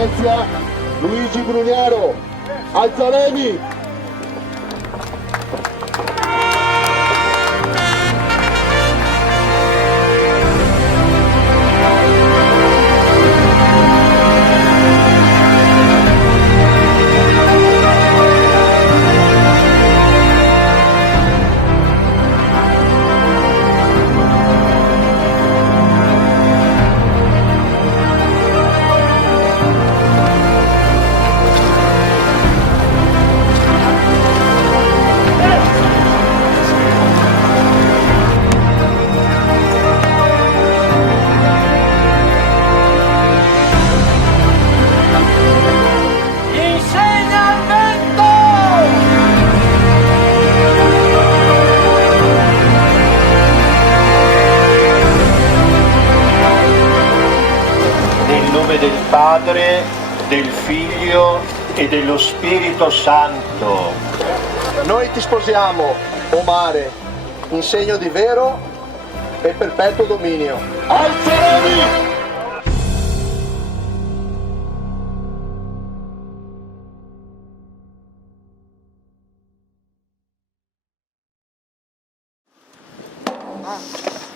Venezia, Luigi Brugnaro, Alzaremi. Nel nome del Padre, del Figlio e dello Spirito Santo. Noi ti sposiamo, o mare, in segno di vero e perpetuo dominio. Alzaremi!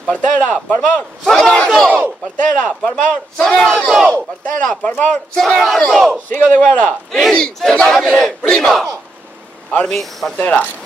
Partera, Parmon! San Marco! Partera, Parmon! San Marco! Partera, Parmon! San Marco! Sigo de guerra! Incercabile prima! Armi, partera!